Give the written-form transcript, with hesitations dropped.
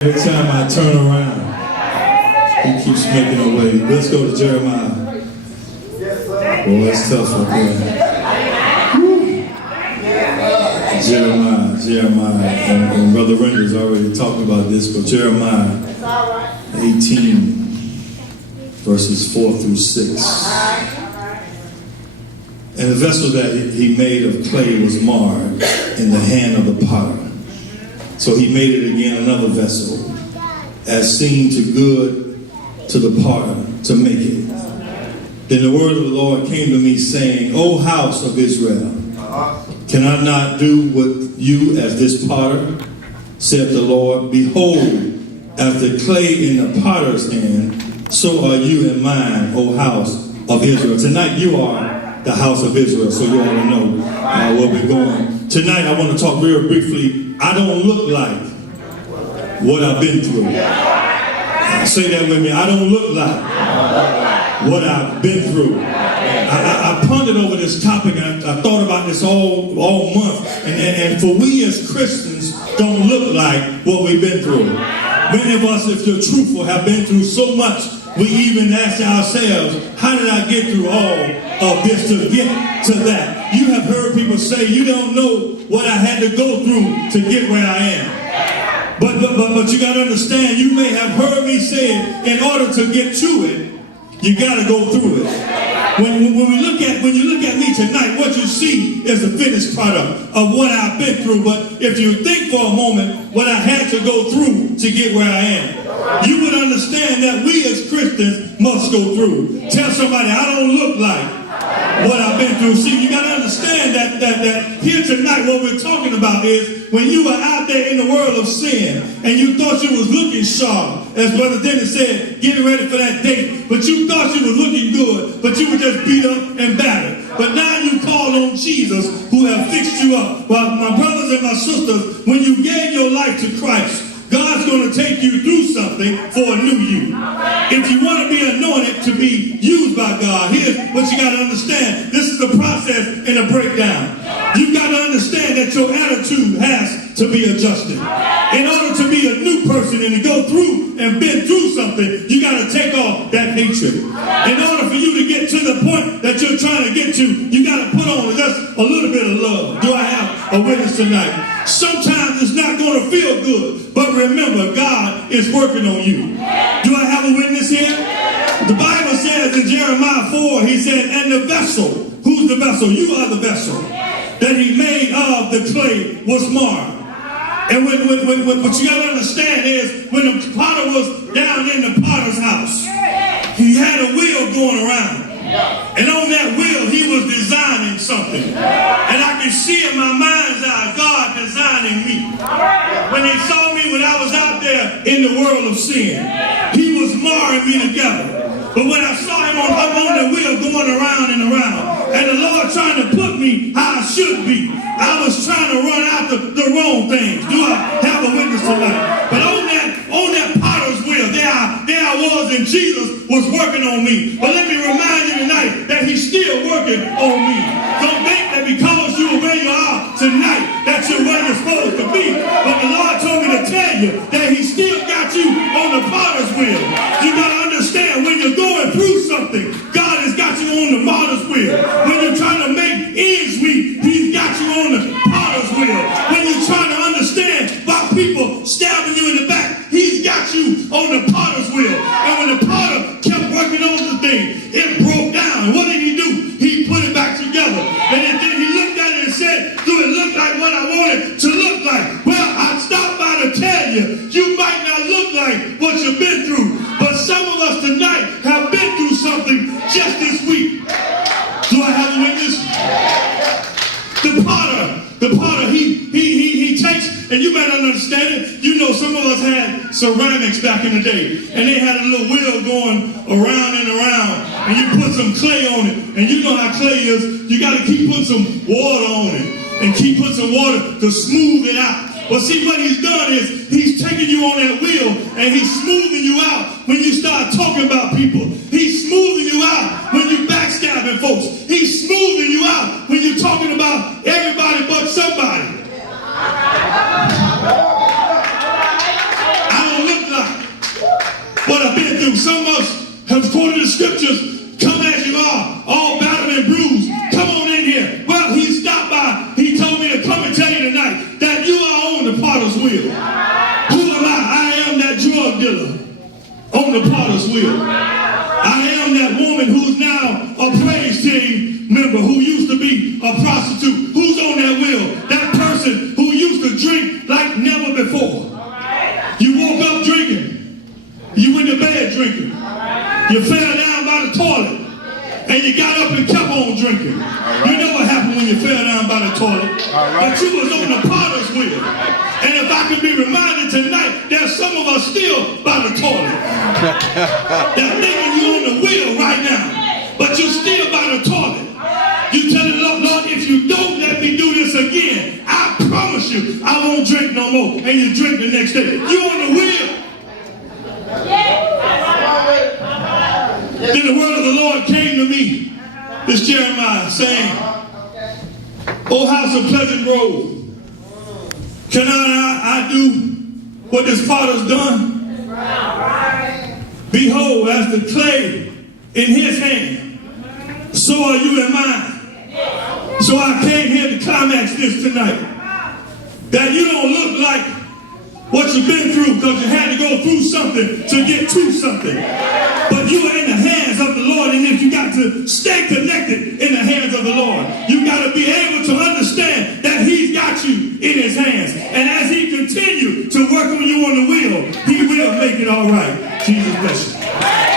Every time I turn around, he keeps making a way. Let's go to Jeremiah. Boy, that's tough up there. Jeremiah. And Brother Render's already talked about this, but Jeremiah 18, verses 4 through 6. And the vessel that he made of clay was marred in the hand of the potter. So he made it again another vessel, as seemed to good to the potter to make it. Then the word of the Lord came to me, saying, O house of Israel, can I not do with you as this potter? Said the Lord, behold, as the clay in the potter's hand, so are you in mine, O house of Israel. Tonight you are the house of Israel, so you ought to know where we're going. Tonight I want to talk very briefly. I don't look like what I've been through. Say that with me. I don't look like what I've been through. I pondered over this topic, and I thought about this all month. And for we as Christians don't look like what we've been through. Many of us, if you're truthful, have been through so much, we even ask ourselves, how did I get through all of this to get to that? You have heard people say, you don't know what I had to go through to get where I am. But you got to understand, you may have heard me say it, in order to get to it, you got to go through it. When you look at me tonight, what you see is the finished product of what I've been through. But if you think for a moment what I had to go through to get where I am, you would understand that we as Christians must go through. Tell somebody, I don't look like what I've been through. See, you got to understand that here tonight what we're talking about is when you were out there in the world of sin and you thought you was looking sharp, as Brother Dennis said, getting ready for that date, but you thought you was looking good, but you were just beat up and battered. But now you call on Jesus who have fixed you up. Well, my brothers and my sisters, when you gave your life to Christ, God's going to take you through something for a new you. If you want to be anointed to be used by God, here's what you got to understand. This is a process and a breakdown. You've got to understand that your attitude has to be adjusted. In order to be a new person and to go through and been through something, you got to take off that hatred. In order for you to get to the point that you're trying to get to, you got to put on just a little bit of love. Do I have a witness tonight? Sometimes it's not going to feel good, but remember, God is working on you. Do I have a witness here? The Bible says in Jeremiah 4, he said, and the vessel, who's the vessel? You are the vessel that he made of the clay was marred. And what you got to understand is when the potter was down in the potter's house, he had a wheel going around. And on that wheel, he was designing something. And I can see in my mind's eye, God designing me. When he saw me when I was out there in the world of sin, he was marring me together. But when I saw him on the wheel going around and around, and the Lord trying to put me how I should be, I was trying to run out the wrong things. Do I have a witness tonight? But on that potter's wheel, there I was, and Jesus was working on me. But let me remind you tonight that he's still working on me. Don't think that because you are where you are tonight, that you're where you're supposed to be. But the Lord told me to tell you that he still got you on the potter's wheel. You got to understand, when you're going through something, God has got you on the potter's wheel. When you're trying to make ends meet, he's got you on the potter's wheel. When you're trying to understand why people stabbing you in the back, he's got you on the potter's wheel. And when the potter kept working on the thing, it broke down. And what did he do? He put it back together. And then he looked at it and said, do it look like what I want it to look like? Well, I stopped by to tell you, you might not look like what you've been through. But some of us tonight have been through something just this week. Do I have a witness? The potter, he takes, and you better understand it. You know, some of us had ceramics back in the day, and they had a little wheel going around and around, and you put some clay on it, and you know how clay is. You got to keep putting some water on it, and keep putting some water to smooth it out. But see, what he's done is he's taking you on that wheel and he's smoothing you out when you start talking about people. He's smoothing you out when you backstabbing folks. He's smoothing you out when you're talking about everybody but somebody. I don't what I've been through. Some of us have quoted the scriptures, come as you are, all battered and bruised. Come on in here. Well, he stopped by. He told me to come and tell you tonight that you are on the potter's wheel. Who am I? I am that drug dealer on the potter's wheel. I am that woman who's now a praise team member, who used to be a prostitute. Who's on that wheel? That person who used to drink like never before. You woke up drinking. You went to bed drinking. You fell down by the toilet. And you got up and kept on drinking. You know what happened when you fell down by the toilet. But you was on the potter's wheel. And if I could be reminded tonight, there's some of us still by the toilet. They're thinking you're on the wheel right now. But you're still by the toilet. You tell the Lord, Lord, if you don't let me do this again, I promise you I won't drink no more. And you drink the next day. You're on the wheel. Then the word of the Lord came to me, this Jeremiah, saying, O house of Pleasant Grove, can I do what this potter's done? Behold, as the clay in his hand, so are you in mine. So I came here to climax this tonight. That you don't look like what you've been through because you had to go through something to get to something. But you are in the hands of the Lord, and if you got to stay connected in the hands of the Lord, you got to be able to understand that he's got you in his hands. And as he continues to work on you on the wheel, he will make it all right. Jesus bless you.